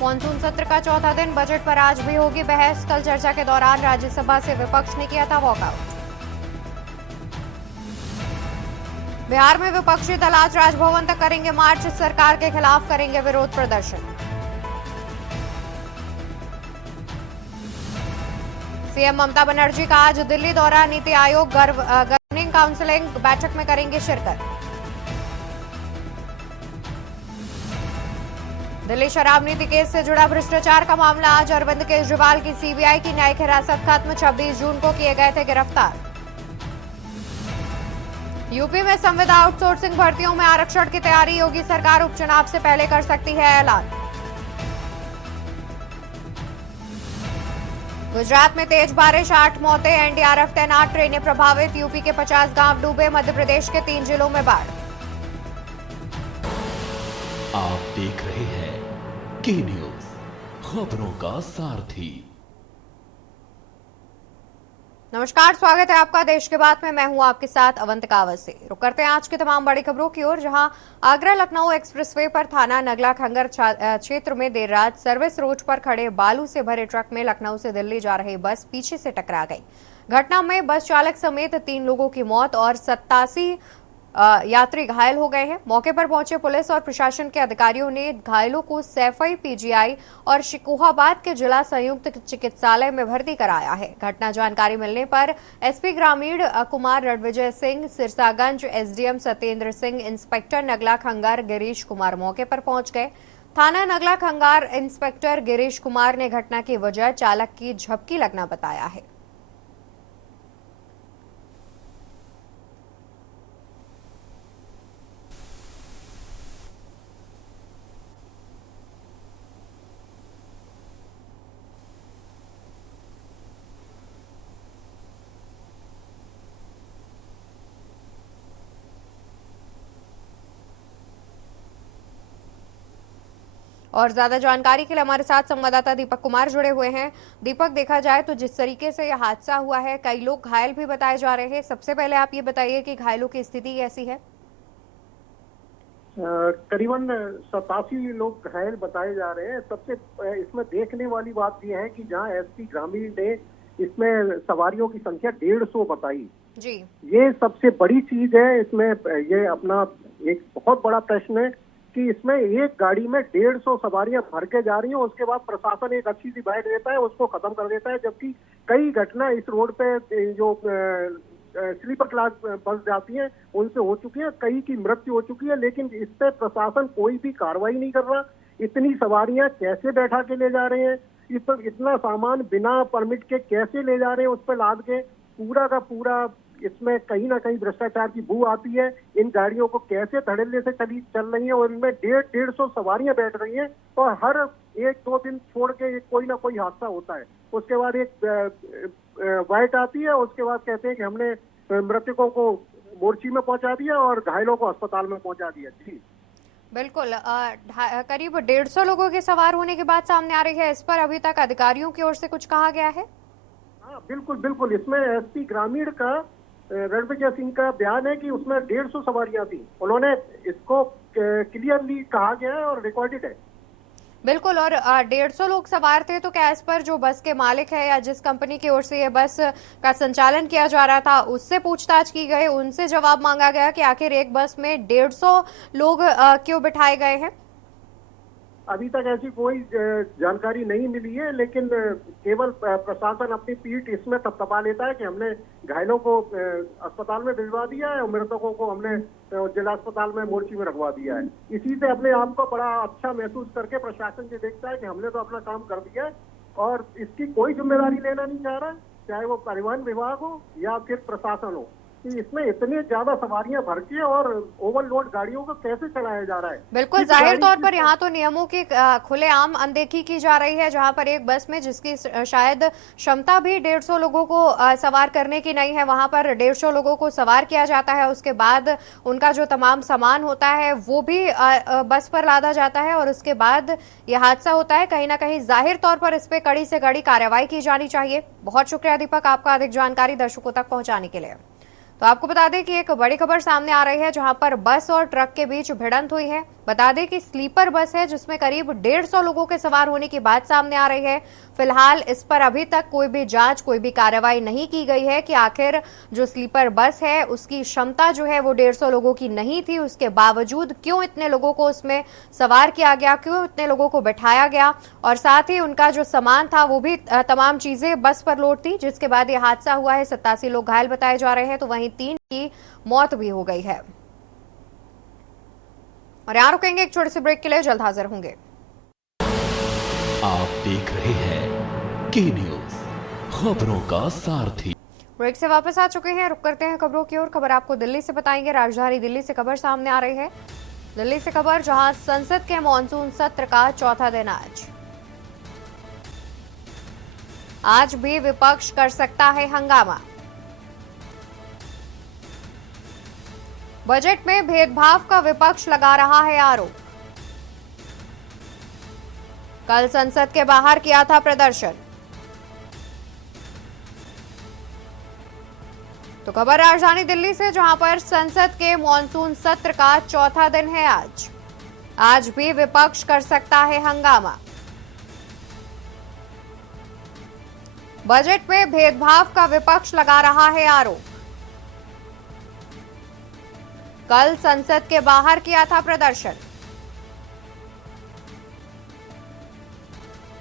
Monsoon सत्र का चौथा दिन, बजट पर आज भी होगी बहस। कल चर्चा के दौरान राज्यसभा से विपक्ष ने किया था वॉकआउट। बिहार में विपक्षी दल आज राजभवन तक करेंगे मार्च, सरकार के खिलाफ करेंगे विरोध प्रदर्शन। सीएम ममता बनर्जी का आज दिल्ली दौरा, नीति आयोग गवर्निंग काउंसिलिंग बैठक में करेंगे शिरकत। दिल्ली शराब नीति केस से जुड़ा भ्रष्टाचार का मामला, आज अरविंद केजरीवाल की सीबीआई की न्यायिक हिरासत खत्म, 26 जून को किए गए थे गिरफ्तार। यूपी में संविदा आउटसोर्सिंग भर्तियों में आरक्षण की तैयारी, योगी सरकार उपचुनाव से पहले कर सकती है ऐलान। गुजरात में तेज बारिश, 8 मौतें, एनडीआरएफ तैनात, ट्रेनें प्रभावित, यूपी के 50 गांव डूबे, मध्य प्रदेश के 3 जिलों में बाढ़। आप देख रहे हैं के न्यूज, खबरों का सारथी। नमस्कार, स्वागत है आपका देश के बात में। मैं हूं आपके साथ अवंतिका अवस्थी। रुक करते हैं आज की तमाम बड़ी खबरों की ओर, जहां आगरा लखनऊ एक्सप्रेसवे पर थाना नगला खंगर क्षेत्र में देर रात सर्विस रोड पर खड़े बालू से भरे ट्रक में लखनऊ से दिल्ली जा रही बस पीछे से टकरा गई। घटना में बस चालक समेत 3 लोगों की मौत और 87 यात्री घायल हो गए हैं। मौके पर पहुंचे पुलिस और प्रशासन के अधिकारियों ने घायलों को सैफई पीजीआई और शिकोहाबाद के जिला संयुक्त चिकित्सालय में भर्ती कराया है। घटना जानकारी मिलने पर एसपी ग्रामीण कुमार रणविजय सिंह, सिरसागंज एसडीएम सत्येंद्र सिंह, इंस्पेक्टर नगला खंगार गिरीश कुमार मौके पर पहुंच गए। थाना नगला खंगार इंस्पेक्टर गिरीश कुमार ने घटना की वजह चालक की झपकी लगना बताया है। और ज्यादा जानकारी के लिए हमारे साथ संवाददाता दीपक कुमार जुड़े हुए हैं। दीपक, देखा जाए तो जिस तरीके से यह हादसा हुआ है, कई लोग घायल भी बताए जा रहे हैं। सबसे पहले आप ये बताइए कि घायलों की स्थिति कैसी है? करीबन 87 लोग घायल बताए जा रहे हैं। सबसे इसमें देखने वाली बात यह है कि जहां एसपी ग्रामीण ने इसमें सवारियों की संख्या 150 बताई जी, ये सबसे बड़ी चीज है। इसमें ये अपना एक बहुत बड़ा प्रश्न है कि इसमें एक गाड़ी में 150 सवारियां भर के जा रही हैं, उसके बाद प्रशासन एक अच्छी सी बैठ देता है, उसको खत्म कर देता है। जबकि कई घटना इस रोड पे जो स्लीपर क्लास बस जाती हैं उनसे हो चुकी है, कई की मृत्यु हो चुकी है, लेकिन इस पे प्रशासन कोई भी कार्रवाई नहीं कर रहा। इतनी सवारियां कैसे बैठा के ले जा रहे हैं, इतना सामान बिना परमिट के कैसे ले जा रहे हैं, उस पर लाद के पूरा का पूरा इसमें कहीं ना कहीं भ्रष्टाचार की बू आती है। इन गाड़ियों को कैसे धड़ल्ले से चल रही है और इनमें 150 सवारियां बैठ रही हैं और हर 1-2 दिन छोड़ के कोई ना कोई हादसा होता है। उसके बाद एक वाइट आती है, उसके बाद कहते हैं कि हमने मृतकों को मोर्ची में पहुंचा दिया और घायलों को अस्पताल में पहुंचा दिया। जी बिल्कुल। करीब 150 लोगों के सवार होने की बात सामने आ रही है। इस पर अभी तक अधिकारियों की ओर से कुछ कहा गया है? हाँ, बिल्कुल बिल्कुल। इसमें एसपी ग्रामीण का रणविजय सिंह का बयान है कि उसमें 150 सवारियां थी। उन्होंने इसको क्लियरली कहा गया है और रिकॉर्डेड है। बिल्कुल। और 150 लोग सवार थे, तो क्या इस पर जो बस के मालिक है या जिस कंपनी की ओर से ये बस का संचालन किया जा रहा था उससे पूछताछ की गई, उनसे जवाब मांगा गया कि आखिर एक बस में 150 लोग क्यों बिठाए गए हैं? अभी तक ऐसी कोई जानकारी नहीं मिली है, लेकिन केवल प्रशासन अपनी पीठ इसमें थपथपा लेता है कि हमने घायलों को अस्पताल में भिजवा दिया है और मृतकों को हमने जिला अस्पताल में मोर्ची में रखवा दिया है। इसी से अपने आप को बड़ा अच्छा महसूस करके प्रशासन ये देखता है कि हमने तो अपना काम कर दिया है और इसकी कोई जिम्मेदारी लेना नहीं चाह रहा, चाहे वो परिवहन विभाग हो या फिर प्रशासन हो। इसमें इतने ज्यादा सवारियां भर के और ओवरलोड गाड़ियों को कैसे चलाया जा रहा है? बिल्कुल, जाहिर तौर पर यहाँ तो नियमों की खुलेआम अनदेखी की जा रही है, जहाँ पर एक बस में जिसकी शायद क्षमता भी 150 लोगों को सवार करने की नहीं है, वहां पर 150 लोगों को सवार किया जाता है। उसके बाद उनका जो तमाम सामान होता है वो भी बस पर लादा जाता है और उसके बाद यह हादसा होता है। कहीं ना कहीं जाहिर तौर पर इस पे कड़ी से कड़ी कार्रवाई की जानी चाहिए। बहुत शुक्रिया दीपक, आपका अधिक जानकारी दर्शकों तक पहुंचाने के लिए। तो आपको बता दें कि एक बड़ी खबर सामने आ रही है, जहां पर बस और ट्रक के बीच भिड़ंत हुई है। बता दें कि स्लीपर बस है जिसमें करीब 150 लोगों के सवार होने की बात सामने आ रही है। फिलहाल इस पर अभी तक कोई भी जांच, कोई भी कार्रवाई नहीं की गई है कि आखिर जो स्लीपर बस है उसकी क्षमता जो है वो 150 लोगों की नहीं थी, उसके बावजूद क्यों इतने लोगों को उसमें सवार किया गया, क्यों इतने लोगों को बैठाया गया, और साथ ही उनका जो सामान था वो भी तमाम चीजें बस पर लोड थी, जिसके बाद ये हादसा हुआ है। 87 लोग घायल बताए जा रहे हैं, तो वहीं 3 की मौत भी हो गई है। और यहां रुकेंगे एक छोटे से ब्रेक के लिए, जल्द हाजिर होंगे। आप देख रहे हैं के न्यूज, खबरों का सारथी। ब्रेक से वापस आ चुके हैं, रुक करते हैं खबरों की ओर। खबर आपको दिल्ली से बताएंगे। राजधानी दिल्ली से खबर सामने आ रही है। दिल्ली से खबर, जहां संसद के मॉनसून सत्र का चौथा दिन आज भी विपक्ष कर सकता है हंगामा। बजट में भेदभाव का विपक्ष लगा रहा है आरोप। कल संसद के बाहर किया था प्रदर्शन। तो खबर राजधानी दिल्ली से, जहां पर संसद के मॉनसून सत्र का चौथा दिन है आज भी विपक्ष कर सकता है हंगामा। बजट में भेदभाव का विपक्ष लगा रहा है आरोप। कल संसद के बाहर किया था प्रदर्शन।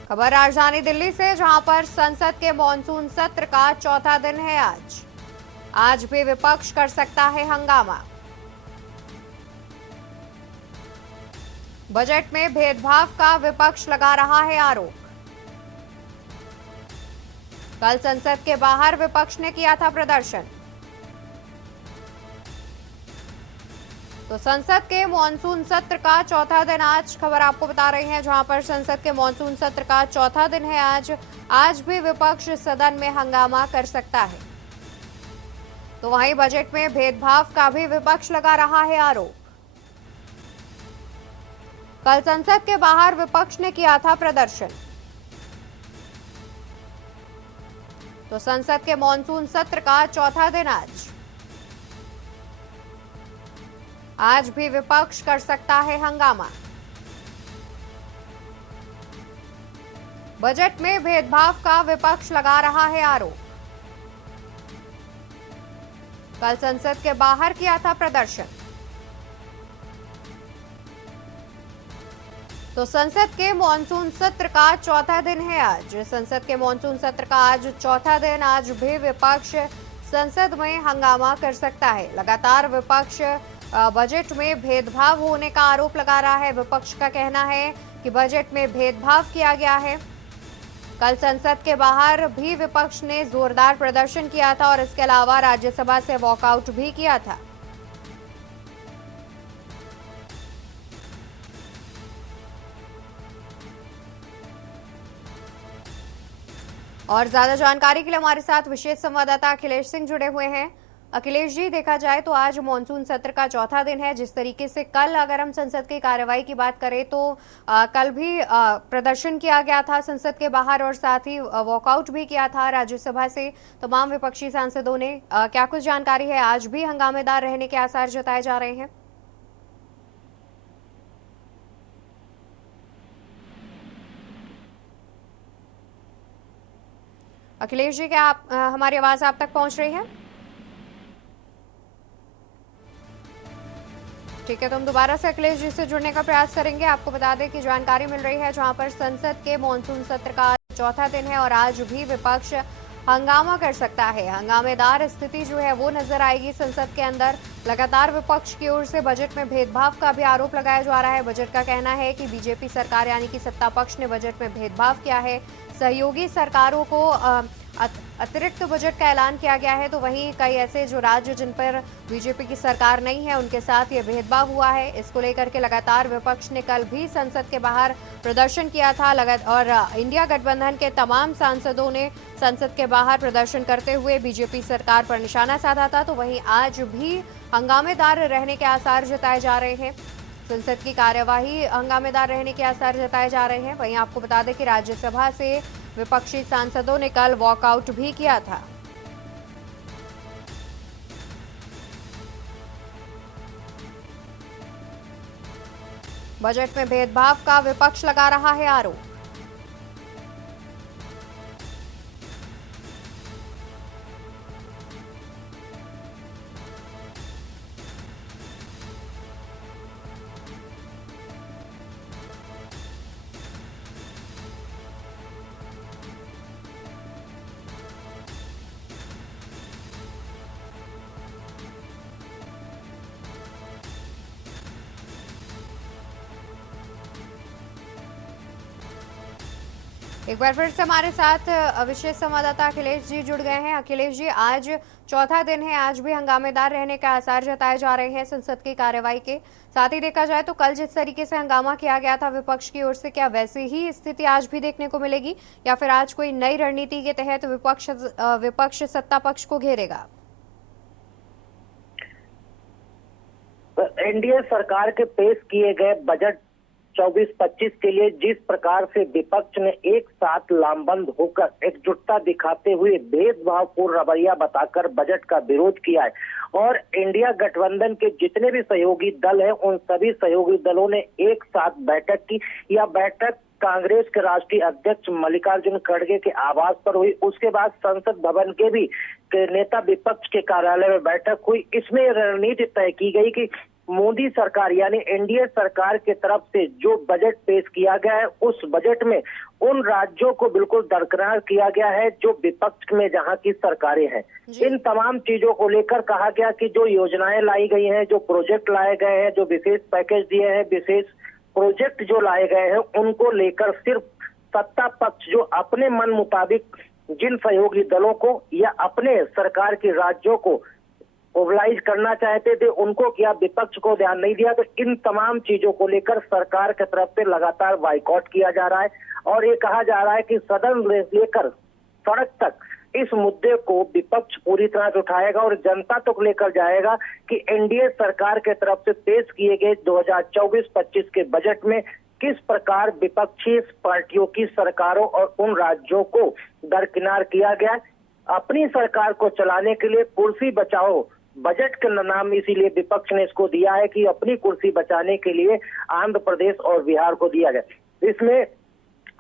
खबर राजधानी दिल्ली से, जहां पर संसद के मॉनसून सत्र का चौथा दिन है आज भी विपक्ष कर सकता है हंगामा। बजट में भेदभाव का विपक्ष लगा रहा है आरोप। कल संसद के बाहर विपक्ष ने किया था प्रदर्शन। तो संसद के मॉनसून सत्र का चौथा दिन आज, खबर आपको बता रही है, जहां पर संसद के मॉनसून सत्र का चौथा दिन है आज भी विपक्ष सदन में हंगामा कर सकता है। तो वहीं बजट में भेदभाव का भी विपक्ष लगा रहा है आरोप। कल संसद के बाहर विपक्ष ने किया था प्रदर्शन। तो संसद के मॉनसून सत्र का चौथा दिन आज भी विपक्ष कर सकता है हंगामा। बजट में भेदभाव का विपक्ष लगा रहा है आरोप। कल संसद के बाहर किया था प्रदर्शन। तो संसद के मॉनसून सत्र का चौथा दिन है आज। संसद के मॉनसून सत्र का आज चौथा दिन, आज भी विपक्ष संसद में हंगामा कर सकता है। लगातार विपक्ष बजट में भेदभाव होने का आरोप लगा रहा है। विपक्ष का कहना है कि बजट में भेदभाव किया गया है। कल संसद के बाहर भी विपक्ष ने जोरदार प्रदर्शन किया था और इसके अलावा राज्यसभा से वॉकआउट भी किया था। और ज्यादा जानकारी के लिए हमारे साथ विशेष संवाददाता अखिलेश सिंह जुड़े हुए हैं। अखिलेश जी, देखा जाए तो आज मॉनसून सत्र का चौथा दिन है। जिस तरीके से कल अगर हम संसद की कार्रवाई की बात करें तो कल भी प्रदर्शन किया गया था संसद के बाहर और साथ ही वॉकआउट भी किया था राज्यसभा से तमाम विपक्षी सांसदों ने। क्या कुछ जानकारी है? आज भी हंगामेदार रहने के आसार जताए जा रहे हैं। अखिलेश जी, क्या आप हमारी आवाज आप तक पहुंच रही है? ठीक है, तो हम दोबारा से अखिलेश जी से जुड़ने का प्रयास करेंगे। आपको बता दें कि जानकारी मिल रही है जहां पर संसद के मॉनसून सत्र का चौथा दिन है और आज भी विपक्ष हंगामा कर सकता है। हंगामेदार स्थिति जो है वो नजर आएगी संसद के अंदर। लगातार विपक्ष की ओर से बजट में भेदभाव का भी आरोप लगाया जा रहा है। बजट का कहना है कि बीजेपी सरकार यानी कि सत्ता पक्ष ने बजट में भेदभाव किया है। सहयोगी सरकारों को अतिरिक्त बजट का ऐलान किया गया है, तो वहीं कई ऐसे जो राज्य जिन पर बीजेपी की सरकार नहीं है उनके साथ ये भेदभाव हुआ है। इसको लेकर के लगातार विपक्ष ने कल भी संसद के बाहर प्रदर्शन किया था और इंडिया गठबंधन के तमाम सांसदों ने संसद के बाहर प्रदर्शन करते हुए बीजेपी सरकार पर निशाना साधा था। तो वहीं आज भी हंगामेदार रहने के आसार जताए जा रहे हैं। संसद की कार्यवाही हंगामेदार रहने के आसार जताए जा रहे हैं। वहीं आपको बता दें कि राज्यसभा से विपक्षी सांसदों ने कल वॉकआउट भी किया था। बजट में भेदभाव का विपक्ष लगा रहा है आरोप। एक बार फिर से हमारे साथ विशेष संवाददाता अखिलेश जी जुड़ गए हैं। अखिलेश जी, आज चौथा दिन है, आज भी हंगामेदार रहने के आसार जताए जा रहे हैं संसद की कार्यवाही के। साथ ही देखा जाए तो कल जिस तरीके से हंगामा किया गया था विपक्ष की ओर से, क्या वैसी ही स्थिति आज भी देखने को मिलेगी या फिर आज कोई नई रणनीति के तहत विपक्ष सत्ता पक्ष को घेरेगा? एनडीए सरकार के पेश किए गए बजट 24-25 के लिए जिस प्रकार से विपक्ष ने एक साथ लामबंद होकर एकजुटता दिखाते हुए भेदभावपूर्ण रवैया बताकर बजट का विरोध किया है और इंडिया गठबंधन के जितने भी सहयोगी दल हैं उन सभी सहयोगी दलों ने एक साथ बैठक की। यह बैठक कांग्रेस के राष्ट्रीय अध्यक्ष मल्लिकार्जुन खड़गे के आवास पर हुई। उसके बाद संसद भवन के भी नेता विपक्ष के कार्यालय में बैठक हुई। इसमें रणनीति तय की गई कि मोदी सरकार यानी एनडीए सरकार की तरफ से जो बजट पेश किया गया है उस बजट में उन राज्यों को बिल्कुल दरकिनार किया गया है जो विपक्ष में जहां की सरकारें हैं। इन तमाम चीजों को लेकर कहा गया कि जो योजनाएं लाई गई हैं, जो प्रोजेक्ट लाए गए हैं, जो विशेष पैकेज दिए हैं, विशेष प्रोजेक्ट जो लाए गए हैं, उनको लेकर सिर्फ सत्ता पक्ष जो अपने मन मुताबिक जिन सहयोगी दलों को या अपने सरकार के राज्यों को मोबिलाइज करना चाहते थे उनको किया, विपक्ष को ध्यान नहीं दिया। तो इन तमाम चीजों को लेकर सरकार की तरफ से लगातार बाइकआउट किया जा रहा है और ये कहा जा रहा है कि सदन से लेकर सड़क तक इस मुद्दे को विपक्ष पूरी तरह से उठाएगा और जनता तक लेकर जाएगा कि एनडीए सरकार के तरफ से पेश किए गए 2024-25 के बजट में किस प्रकार विपक्षी पार्टियों की सरकारों और उन राज्यों को दरकिनार किया गया। अपनी सरकार को चलाने के लिए कुर्सी बचाओ बजट का नाम इसीलिए विपक्ष ने इसको दिया है कि अपनी कुर्सी बचाने के लिए आंध्र प्रदेश और बिहार को दिया गया। इसमें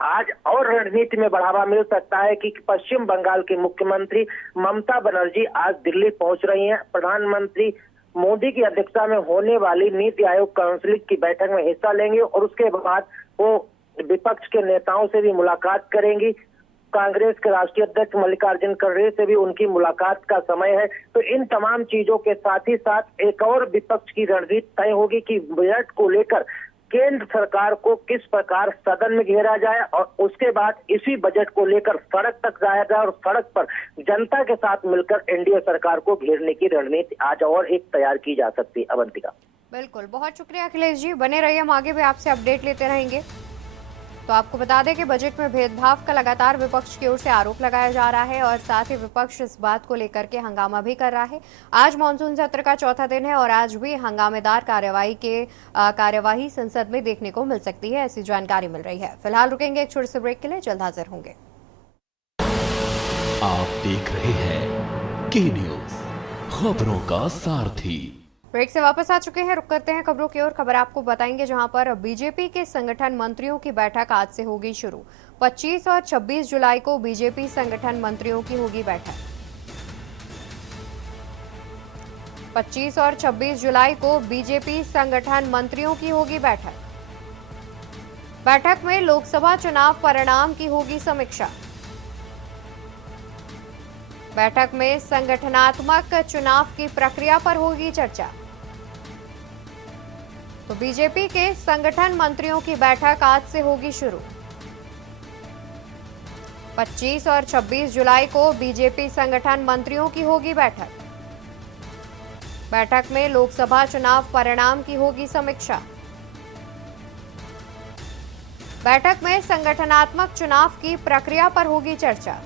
आज और रणनीति में बढ़ावा मिल सकता है कि पश्चिम बंगाल की मुख्यमंत्री ममता बनर्जी आज दिल्ली पहुंच रही हैं। प्रधानमंत्री मोदी की अध्यक्षता में होने वाली नीति आयोग काउंसिल की बैठक में हिस्सा लेंगे और उसके बाद वो विपक्ष के नेताओं से भी मुलाकात करेंगी। कांग्रेस के राष्ट्रीय अध्यक्ष मल्लिकार्जुन खड़गे से भी उनकी मुलाकात का समय है। तो इन तमाम चीजों के साथ ही साथ एक और विपक्ष की रणनीति तय होगी कि बजट को लेकर केंद्र सरकार को किस प्रकार सदन में घेरा जाए और उसके बाद इसी बजट को लेकर सड़क तक जाया जाए और सड़क पर जनता के साथ मिलकर एनडीए सरकार को घेरने की रणनीति आज और एक तैयार की जा सकती है। अवंतिका, बिल्कुल, बहुत शुक्रिया अखिलेश जी, बने रहिए, हम आगे भी आपसे अपडेट लेते रहेंगे। तो आपको बता दें कि बजट में भेदभाव का लगातार विपक्ष की ओर से आरोप लगाया जा रहा है और साथ ही विपक्ष इस बात को लेकर के हंगामा भी कर रहा है। आज मानसून सत्र का चौथा दिन है और आज भी हंगामेदार कार्यवाही संसद में देखने को मिल सकती है, ऐसी जानकारी मिल रही है। फिलहाल रुकेंगे एक छोटे से ब्रेक के लिए, जल्द हाजिर होंगे। आप देख रहे हैं के न्यूज, खबरों का सारथी। ब्रेक से वापस आ चुके हैं, रुक करते हैं खबरों की ओर। खबर आपको बताएंगे जहां पर बीजेपी के संगठन मंत्रियों की बैठक आज से होगी शुरू। 25 और 26 जुलाई को बीजेपी संगठन मंत्रियों की होगी बैठक। 25 और 26 जुलाई को बीजेपी संगठन मंत्रियों की होगी बैठक। बैठक में लोकसभा चुनाव परिणाम की होगी समीक्षा। बैठक में संगठनात्मक चुनाव की प्रक्रिया पर होगी चर्चा। तो बीजेपी के संगठन मंत्रियों की बैठक आज से होगी शुरू। 25 और 26 जुलाई को बीजेपी संगठन मंत्रियों की होगी बैठक। बैठक में लोकसभा चुनाव परिणाम की होगी समीक्षा। बैठक में संगठनात्मक चुनाव की प्रक्रिया पर होगी चर्चा।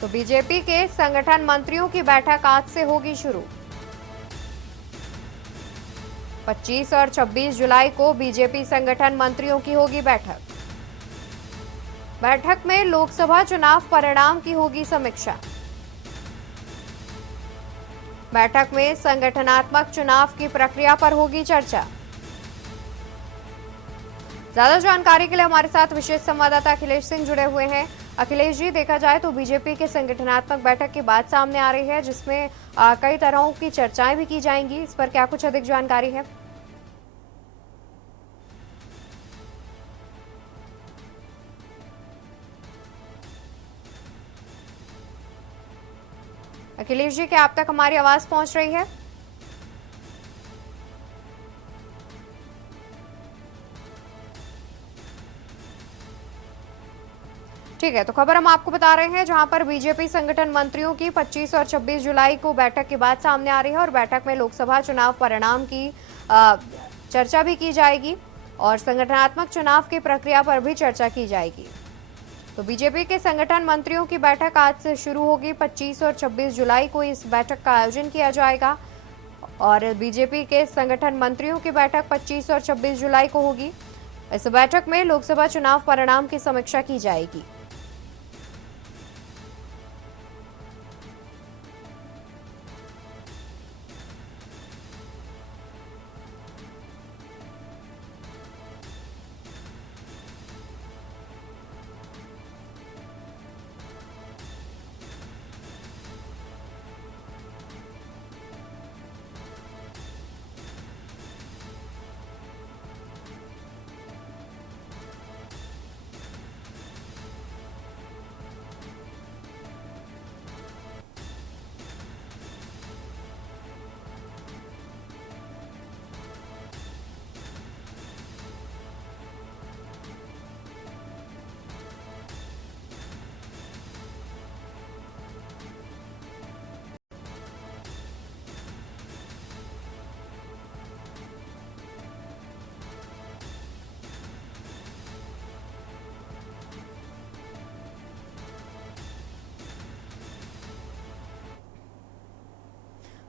तो बीजेपी के संगठन मंत्रियों की बैठक आज से होगी शुरू। 25 और 26 जुलाई को बीजेपी संगठन मंत्रियों की होगी बैठक। बैठक में लोकसभा चुनाव परिणाम की होगी समीक्षा। बैठक में संगठनात्मक चुनाव की प्रक्रिया पर होगी चर्चा। ज्यादा जानकारी के लिए हमारे साथ विशेष संवाददाता अखिलेश सिंह जुड़े हुए हैं। अखिलेश जी, देखा जाए तो बीजेपी के संगठनात्मक बैठक की बात सामने आ रही है, जिसमें कई तरहों की चर्चाएं भी की जाएंगी। इस पर क्या कुछ अधिक जानकारी है? अखिलेश जी, क्या आप तक हमारी आवाज पहुंच रही है? ठीक है, तो खबर हम आपको बता रहे हैं, जहां पर बीजेपी संगठन मंत्रियों की 25 और 26 जुलाई को बैठक की बात सामने आ रही है और बैठक में लोकसभा चुनाव परिणाम की चर्चा भी की जाएगी और संगठनात्मक चुनाव की प्रक्रिया पर भी चर्चा की जाएगी। तो बीजेपी के संगठन मंत्रियों की बैठक आज से शुरू होगी। 25 और 26 जुलाई को इस बैठक का आयोजन किया जाएगा और बीजेपी के संगठन मंत्रियों की बैठक 25 और 26 जुलाई को होगी। इस बैठक में लोकसभा चुनाव परिणाम की समीक्षा की जाएगी।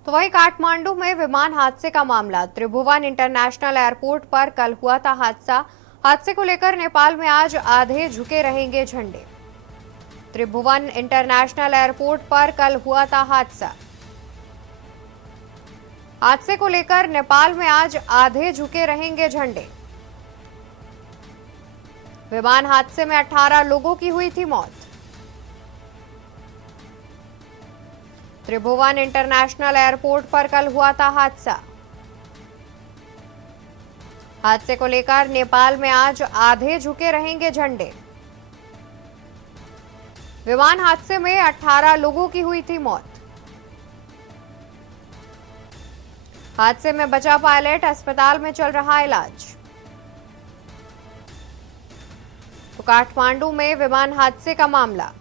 तो वही काठमांडू में विमान हादसे का मामला। त्रिभुवन इंटरनेशनल एयरपोर्ट पर कल हुआ था हादसा। हादसे को लेकर नेपाल में आज आधे झुके रहेंगे झंडे। त्रिभुवन इंटरनेशनल एयरपोर्ट पर कल हुआ था हादसा। हादसे को लेकर नेपाल में आज आधे झुके रहेंगे झंडे। विमान हादसे में 18 लोगों की हुई थी मौत। त्रिभुवन इंटरनेशनल एयरपोर्ट पर कल हुआ था हादसा। हादसे को लेकर नेपाल में आज आधे झुके रहेंगे झंडे। विमान हादसे में 18 लोगों की हुई थी मौत। हादसे में बचा पायलट, अस्पताल में चल रहा इलाज। तो काठमांडू में विमान हादसे का मामला।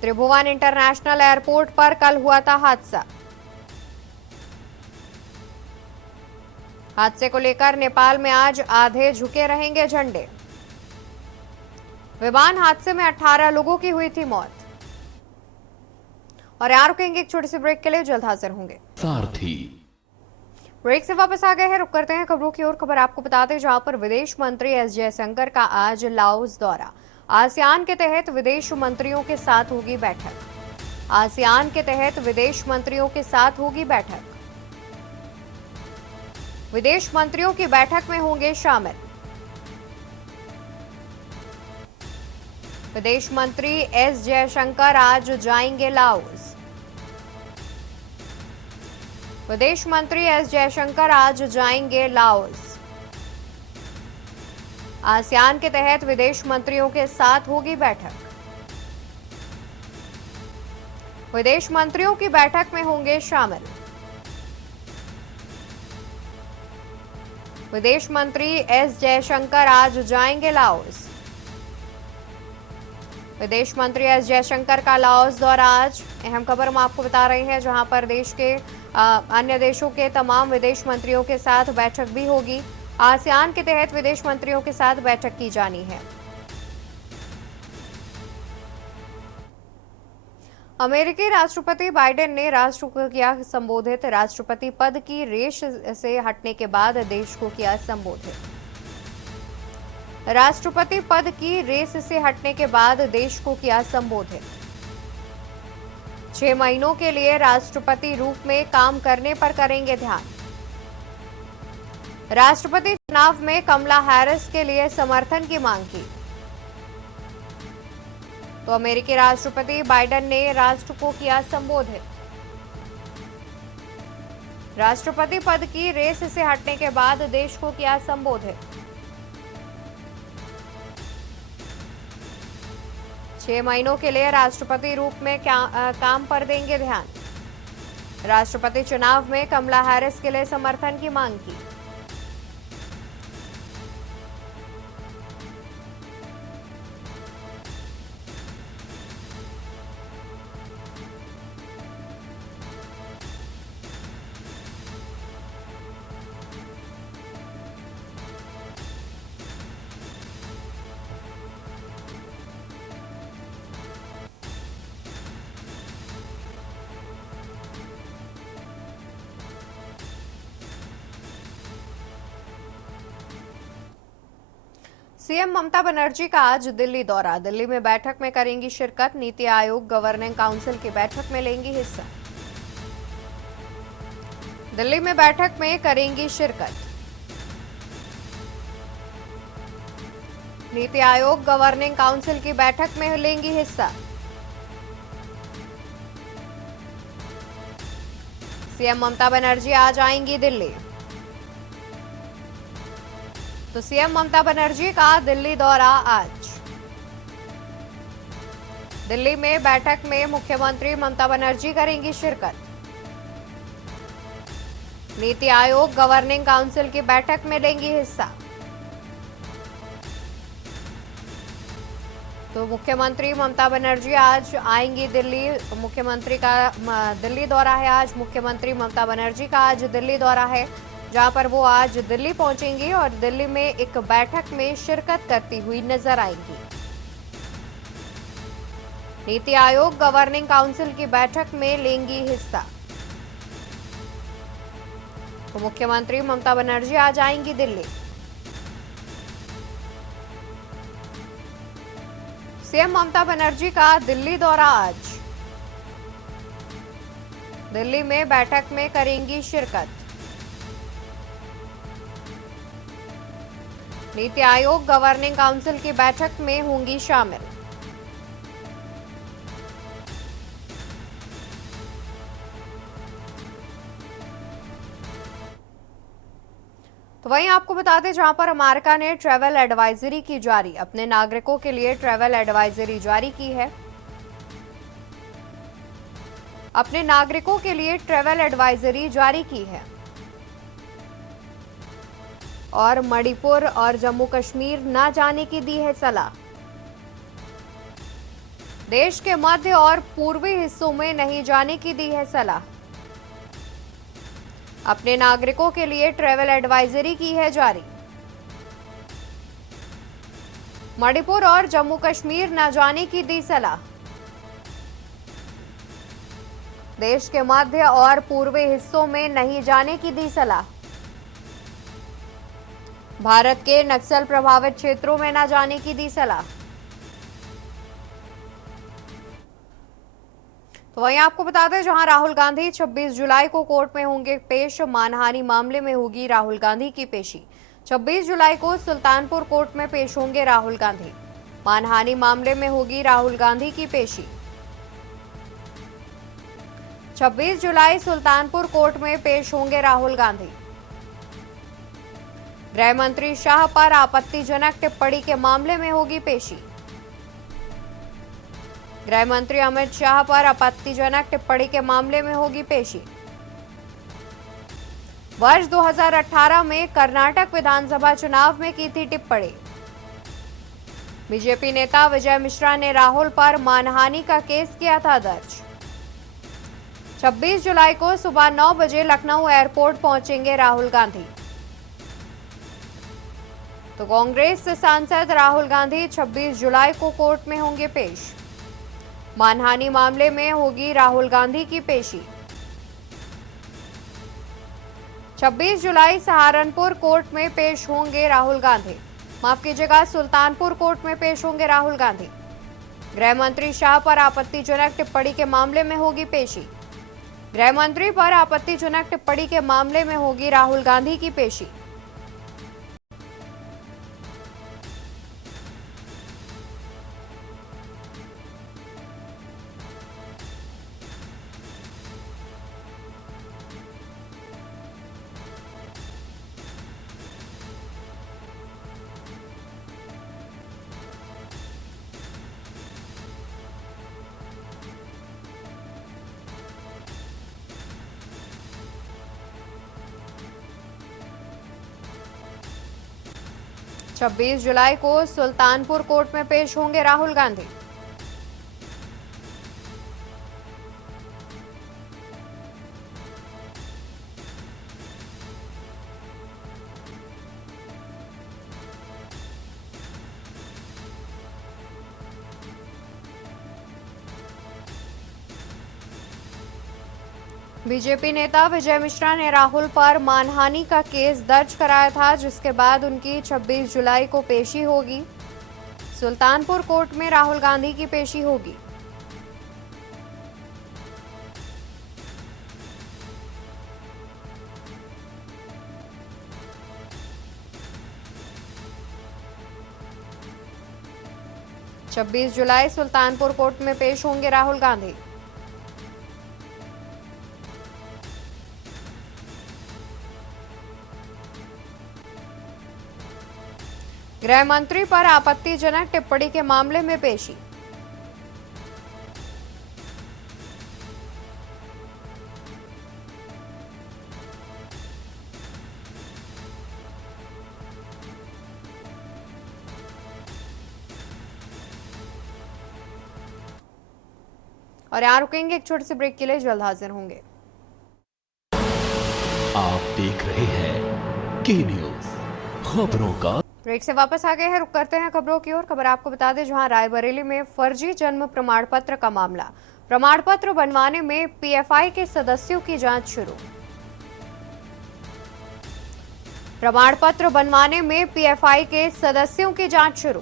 त्रिभुवन इंटरनेशनल एयरपोर्ट पर कल हुआ था हादसा। हादसे को लेकर नेपाल में आज आधे झुके रहेंगे झंडे। विमान हादसे में 18 लोगों की हुई थी मौत। और यहाँ रुकेंगे एक छोटे से ब्रेक के लिए, जल्द हाजिर होंगे। सारथी ब्रेक से वापस आ गए हैं, रुक करते हैं खबरों की ओर। खबर आपको बता दें, जहां पर विदेश मंत्री एस जयशंकर का आज लाओस दौरा। आसियान के तहत विदेश मंत्रियों के साथ होगी बैठक। आसियान के तहत विदेश मंत्रियों के साथ होगी बैठक। विदेश मंत्रियों की बैठक में होंगे शामिल विदेश मंत्री एस जयशंकर आज जाएंगे लाओस। विदेश मंत्री एस जयशंकर आज जाएंगे लाओस। आसियान के तहत विदेश मंत्रियों के साथ होगी बैठक। विदेश मंत्रियों की बैठक में होंगे शामिल विदेश मंत्री एस जयशंकर आज जाएंगे लाओस। विदेश मंत्री एस जयशंकर का लाओस दौरा आज। अहम खबर हम आपको बता रहे हैं, जहां पर देश के अन्य देशों के तमाम विदेश मंत्रियों के साथ बैठक भी होगी। आसियान के तहत विदेश मंत्रियों के साथ बैठक की जानी है। अमेरिकी राष्ट्रपति बाइडेन ने राष्ट्र को किया संबोधित। राष्ट्रपति पद की रेस से हटने के बाद देश को किया संबोधित। राष्ट्रपति पद की रेस से हटने के बाद देश को किया संबोधित। 6 महीनों के लिए राष्ट्रपति रूप में काम करने पर करेंगे ध्यान। राष्ट्रपति चुनाव में कमला हैरिस के लिए समर्थन की मांग की। तो अमेरिकी राष्ट्रपति बाइडेन ने राष्ट्र को किया संबोधित। राष्ट्रपति पद की रेस से हटने के बाद देश को किया संबोधित। 6 महीनों के लिए राष्ट्रपति रूप में काम पर देंगे ध्यान। राष्ट्रपति चुनाव में कमला हैरिस के लिए समर्थन की मांग की। सीएम ममता बनर्जी का आज दिल्ली दौरा। दिल्ली में बैठक में करेंगी शिरकत। नीति आयोग गवर्निंग काउंसिल की बैठक में लेंगी हिस्सा। दिल्ली में बैठक में करेंगी शिरकत। नीति आयोग गवर्निंग काउंसिल की बैठक में लेंगी हिस्सा। सीएम ममता बनर्जी आज आएंगी दिल्ली। तो सीएम ममता बनर्जी का दिल्ली दौरा आज। दिल्ली में बैठक में मुख्यमंत्री ममता बनर्जी करेंगी शिरकत। नीति आयोग गवर्निंग काउंसिल की बैठक में लेंगी हिस्सा। तो मुख्यमंत्री ममता बनर्जी आज आएंगी दिल्ली। मुख्यमंत्री का दिल्ली दौरा है आज। मुख्यमंत्री ममता बनर्जी का आज दिल्ली दौरा है, जहां पर वो आज दिल्ली पहुंचेंगी और दिल्ली में एक बैठक में शिरकत करती हुई नजर आएंगी। नीति आयोग गवर्निंग काउंसिल की बैठक में लेंगी हिस्सा। तो मुख्यमंत्री ममता बनर्जी आज आएंगी दिल्ली। सीएम ममता बनर्जी का दिल्ली दौरा आज। दिल्ली में बैठक में करेंगी शिरकत। नीति आयोग गवर्निंग काउंसिल की बैठक में होंगी शामिल। तो वहीं आपको बता दें, जहां पर अमेरिका ने ट्रैवल एडवाइजरी की जारी, अपने नागरिकों के लिए ट्रैवल एडवाइजरी जारी की है। अपने नागरिकों के लिए ट्रैवल एडवाइजरी जारी की है और मणिपुर और जम्मू कश्मीर न जाने की दी है सलाह। देश के मध्य और पूर्वी हिस्सों में नहीं जाने की दी है सलाह। अपने नागरिकों के लिए ट्रैवल एडवाइजरी की है जारी। मणिपुर और जम्मू कश्मीर न जाने की दी सलाह। देश के मध्य और पूर्वी हिस्सों में नहीं जाने की दी सलाह। भारत के नक्सल प्रभावित क्षेत्रों में न जाने की दी सलाह। तो वहीं आपको बता दें, जहां राहुल गांधी 26 जुलाई को कोर्ट में होंगे पेश। मानहानि मामले में होगी राहुल गांधी की पेशी। 26 जुलाई को सुल्तानपुर कोर्ट में पेश होंगे राहुल गांधी। मानहानि मामले में होगी राहुल गांधी की पेशी। 26 जुलाई सुल्तानपुर कोर्ट में पेश होंगे राहुल गांधी। गृह मंत्री शाह पर आपत्तिजनक टिप्पणी के मामले में होगी पेशी। गृह मंत्री अमित शाह पर आपत्तिजनक टिप्पणी के मामले में होगी पेशी। वर्ष 2018 में कर्नाटक विधानसभा चुनाव में की थी टिप्पणी। बीजेपी नेता विजय मिश्रा ने राहुल पर मानहानि का केस किया था दर्ज। 26 जुलाई को सुबह 9 बजे लखनऊ एयरपोर्ट पहुंचेंगे राहुल गांधी। तो कांग्रेस सांसद राहुल गांधी 26 जुलाई को कोर्ट में होंगे पेश। मानहानि मामले में होगी राहुल गांधी की पेशी। 26 जुलाई सहारनपुर कोर्ट में पेश होंगे राहुल गांधी। माफ कीजिएगा, सुल्तानपुर कोर्ट में पेश होंगे राहुल गांधी। गृह मंत्री शाह पर आपत्तिजनक टिप्पणी के मामले में होगी पेशी। गृह मंत्री पर आपत्तिजनक टिप्पणी के मामले में होगी राहुल गांधी की पेशी। 26 जुलाई को सुल्तानपुर कोर्ट में पेश होंगे राहुल गांधी। बीजेपी नेता विजय मिश्रा ने राहुल पर मानहानि का केस दर्ज कराया था, जिसके बाद उनकी 26 जुलाई को पेशी होगी। सुल्तानपुर कोर्ट में राहुल गांधी की पेशी होगी। छब्बीस जुलाई सुल्तानपुर कोर्ट में पेश होंगे राहुल गांधी। गृह मंत्री पर आपत्तिजनक टिप्पणी के मामले में पेशी। और यहां रुकेंगे एक छोटे से ब्रेक के लिए, जल्द हाजिर होंगे। आप देख रहे हैं के न्यूज, खबरों का। ब्रेक से वापस आ गए हैं, रुक करते हैं खबरों की ओर। खबर आपको बता दें, जहां रायबरेली में फर्जी जन्म प्रमाण पत्र का मामला, प्रमाण पत्र बनवाने में पीएफआई के सदस्यों की जांच शुरू। प्रमाण पत्र बनवाने में पीएफआई के सदस्यों की जांच शुरू।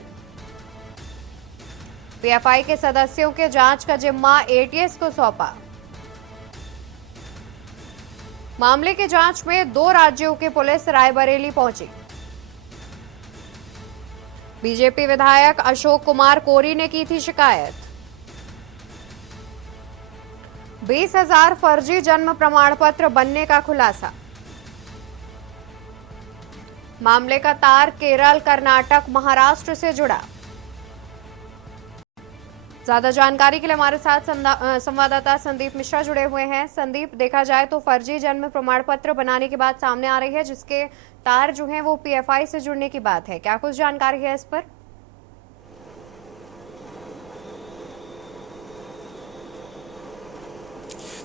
पीएफआई के सदस्यों के जांच का जिम्मा एटीएस को सौंपा। मामले की जांच में 2 राज्यों की पुलिस रायबरेली पहुंची। बीजेपी विधायक अशोक कुमार कोरी ने की थी शिकायत। 20,000 फर्जी जन्म प्रमाण पत्र बनने का खुलासा। मामले का तार केरल, कर्नाटक, महाराष्ट्र से जुड़ा। ज्यादा जानकारी के लिए हमारे साथ संवाददाता संदीप मिश्रा जुड़े हुए हैं। संदीप, देखा जाए तो फर्जी जन्म प्रमाण पत्र बनाने की बात सामने आ रही है, जिसके तार जो हैं वो पीएफआई से जुड़ने की बात है। क्या कुछ जानकारी है इस पर?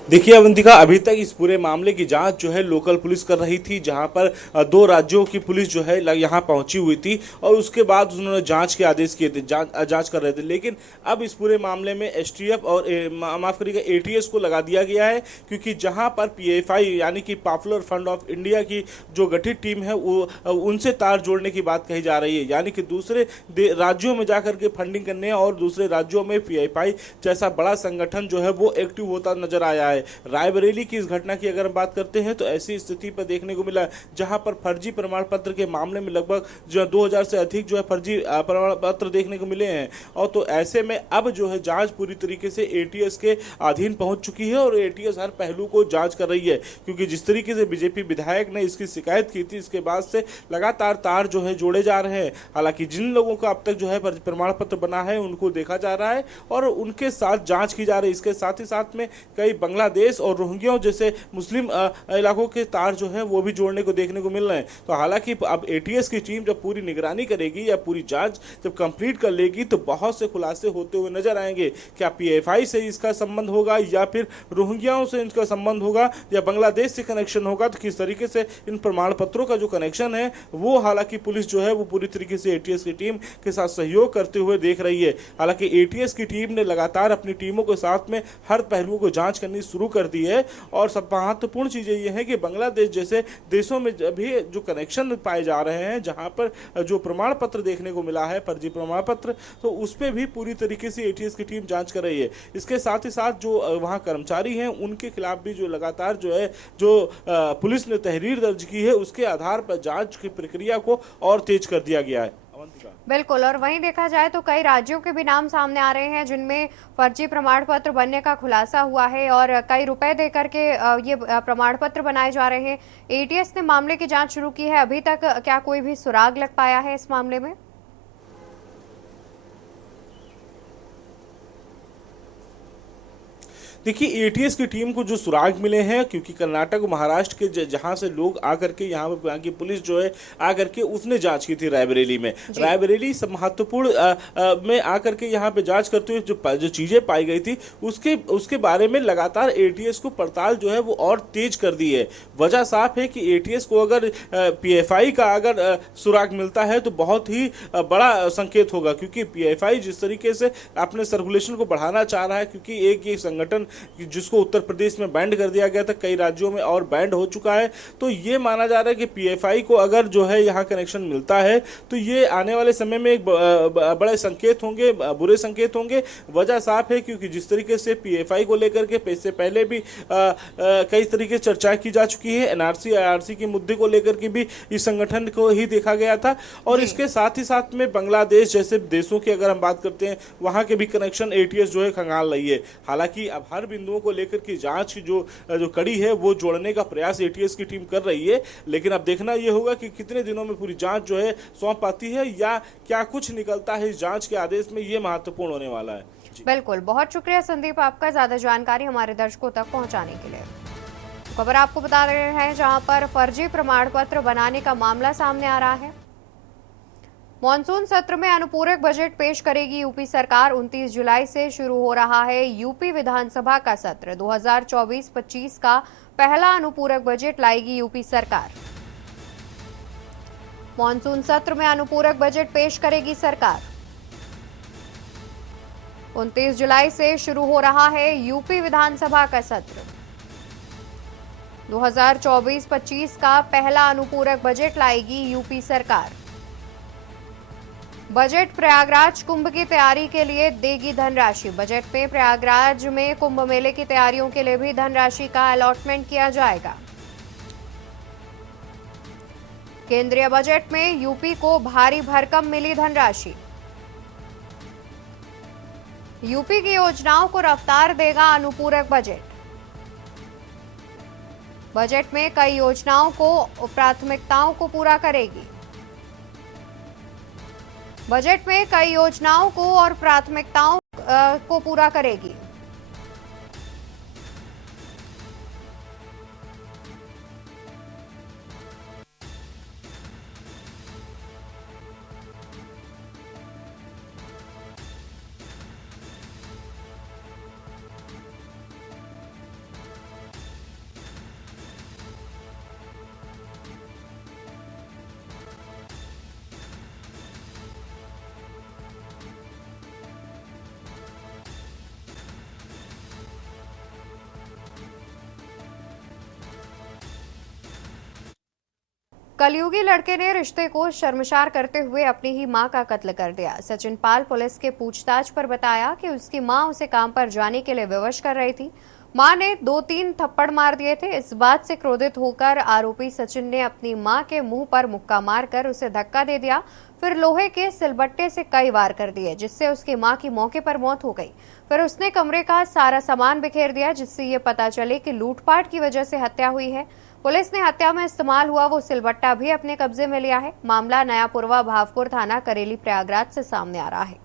देखिए अवंतिका, अभी तक इस पूरे मामले की जांच जो है लोकल पुलिस कर रही थी, जहां पर 2 राज्यों की पुलिस जो है यहां पहुंची हुई थी और उसके बाद उन्होंने जांच के आदेश किए थे, जांच कर रहे थे। लेकिन अब इस पूरे मामले में एसटीएफ और माफ करिएगा एटीएस को लगा दिया गया है, क्योंकि जहां पर पीएफआई यानी कि पॉपुलर फ्रंट ऑफ इंडिया की जो गठित टीम है वो उनसे तार जोड़ने की बात कही जा रही है, यानी कि दूसरे राज्यों में जाकर के फंडिंग करने और दूसरे राज्यों में पीएफआई जैसा बड़ा संगठन जो है वो एक्टिव होता नजर आया है। रायबरेली की इस घटना की अगर हम बात करते हैं तो ऐसी स्थिति पर देखने को मिला, जहां पर फर्जी प्रमाण पत्र के मामले में लगभग जो 2000 से अधिक जो है फर्जी प्रमाण पत्र देखने को मिले हैं। और तो ऐसे में अब जो है जांच पूरी तरीके से एटीएस के अधीन पहुंच चुकी है और एटीएस हर पहलू को जांच कर रही है, क्योंकि जिस तरीके से बीजेपी विधायक ने इसकी शिकायत की थी, इसके बाद से लगातार तार जो है जोड़े जा रहे हैं। हालांकि जिन लोगों का अब तक जो है प्रमाण पत्र बना है उनको देखा जा रहा है और उनके साथ जांच की जा रही है। इसके साथ ही साथ में कई बांग्लादेश और रोहिंग्या जैसे मुस्लिम इलाकों के तार जो है वो भी जोड़ने को देखने को मिल रहे हैं। तो हालांकि अब एटीएस की टीम जब पूरी निगरानी करेगी या पूरी जांच जब कंप्लीट कर लेगी तो बहुत से खुलासे होते हुए नजर आएंगे। क्या पीएफआई से इसका संबंध होगा या फिर रोहिंग्याओं से इनका संबंध होगा या बांग्लादेश से कनेक्शन होगा, तो किस तरीके से इन प्रमाण पत्रों का जो कनेक्शन है वो हालांकि पुलिस जो है वो पूरी तरीके से एटीएस की टीम के साथ सहयोग करते हुए देख रही है। हालांकि एटीएस की टीम ने लगातार अपनी टीमों के साथ में हर पहलुओं को जांच करनी शुरू कर दी है और सब महत्वपूर्ण चीजें ये है कि बांग्लादेश जैसे देशों में भी जो कनेक्शन पाए जा रहे हैं, जहां पर जो प्रमाण पत्र देखने को मिला है फर्जी प्रमाण पत्र, तो उस पर भी पूरी तरीके से एटीएस की टीम जांच कर रही है। इसके साथ ही साथ जो वहां कर्मचारी हैं उनके खिलाफ भी जो लगातार जो है जो पुलिस ने तहरीर दर्ज की है उसके आधार पर जांच की प्रक्रिया को और तेज कर दिया गया है। बिल्कुल, और वहीं देखा जाए तो कई राज्यों के भी नाम सामने आ रहे हैं जिनमें फर्जी प्रमाण पत्र बनने का खुलासा हुआ है और कई रुपए देकर के ये प्रमाण पत्र बनाए जा रहे हैं। एटीएस ने मामले की जांच शुरू की है, अभी तक क्या कोई भी सुराग लग पाया है इस मामले में? देखिए एटीएस की टीम को जो सुराग मिले हैं, क्योंकि कर्नाटक और महाराष्ट्र के जहां से लोग आकर के यहाँ की पुलिस जो है आकर के उसने जांच की थी रायबरेली में। रायबरेली सब महत्वपूर्ण में आकर के यहाँ पे जांच करते हुए जो चीजें पाई गई थी उसके बारे में लगातार एटीएस को पड़ताल जो है वो और तेज कर दी है। वजह साफ है कि एटीएस को अगर पीएफआई का अगर सुराग मिलता है तो बहुत ही बड़ा संकेत होगा, क्योंकि पीएफआई जिस तरीके से अपने सर्कुलेशन को बढ़ाना चाह रहा है, क्योंकि एक ये संगठन जिसको उत्तर प्रदेश में बैंड कर दिया गया था, कई राज्यों में और बैंड हो चुका है, तो ये माना जा रहा है कि पीएफआई को अगर जो है यहाँ कनेक्शन मिलता है तो ये आने वाले समय में एक बड़े संकेत होंगे, बुरे संकेत होंगे। वजह साफ है क्योंकि जिस तरीके से पीएफआई को लेकर के इससे पहले भी कई तरीके से चर्चा की जा चुकी है, एनआरसी आरसी के मुद्दे को लेकर के भी इस संगठन को ही देखा गया था, और इसके साथ ही साथ में बांग्लादेश जैसे देशों की अगर हम बात करते हैं वहां के भी कनेक्शन एटीएस जो है खंगाल रही है। हालांकि अब हर बिंदुओं को लेकर की जांच की जो कड़ी है वो जोड़ने का प्रयास एटीएस की टीम कर रही है, लेकिन अब देखना यह होगा कि कितने दिनों में पूरी जांच जो है सौंप पाती है या क्या कुछ निकलता है इस जांच के आदेश में, ये महत्वपूर्ण होने वाला है। बिल्कुल, बहुत शुक्रिया संदीप आपका ज्यादा जानकारी हमारे दर्शकों तक पहुंचाने के लिए। खबर आपको बता रहे हैं जहां पर फर्जी प्रमाण पत्र बनाने का मामला सामने आ रहा है। मॉनसून सत्र में अनुपूरक बजट पेश करेगी यूपी सरकार। 29 जुलाई से शुरू हो रहा है यूपी विधानसभा का सत्र। 2024-25 का पहला अनुपूरक बजट लाएगी यूपी सरकार। मॉनसून सत्र में अनुपूरक बजट पेश करेगी सरकार। 29 जुलाई से शुरू हो रहा है यूपी विधानसभा का सत्र। 2024-25 का पहला अनुपूरक बजट लाएगी यूपी सरकार। बजट प्रयागराज कुंभ की तैयारी के लिए देगी धनराशि। बजट में प्रयागराज में कुंभ मेले की तैयारियों के लिए भी धनराशि का अलॉटमेंट किया जाएगा। केंद्रीय बजट में यूपी को भारी भरकम मिली धनराशि। यूपी की योजनाओं को रफ्तार देगा अनुपूरक बजट। बजट में कई योजनाओं को प्राथमिकताओं को पूरा करेगी। बजट में कई योजनाओं को और प्राथमिकताओं को पूरा करेगी। कलयुगी लड़के ने रिश्ते को शर्मसार करते हुए अपनी ही मां का कत्ल कर दिया। सचिन पाल पुलिस के पूछताछ पर बताया कि उसकी मां उसे काम पर जाने के लिए विवश कर रही थी। मां ने 2-3 थप्पड़ मार दिए थे। इस बात से क्रोधित होकर आरोपी सचिन ने अपनी मां के मुंह पर मुक्का मारकर उसे धक्का दे दिया, फिर लोहे के सिलबट्टे से कई वार कर दिए, जिससे उसकी मां की मौके पर मौत हो गई। फिर उसने कमरे का सारा सामान बिखेर दिया, जिससे ये पता चले कि लूटपाट की वजह से हत्या हुई है। पुलिस ने हत्या में इस्तेमाल हुआ वो सिलबट्टा भी अपने कब्जे में लिया है। मामला नयापुरवा भावपुर थाना करेली प्रयागराज से सामने आ रहा है।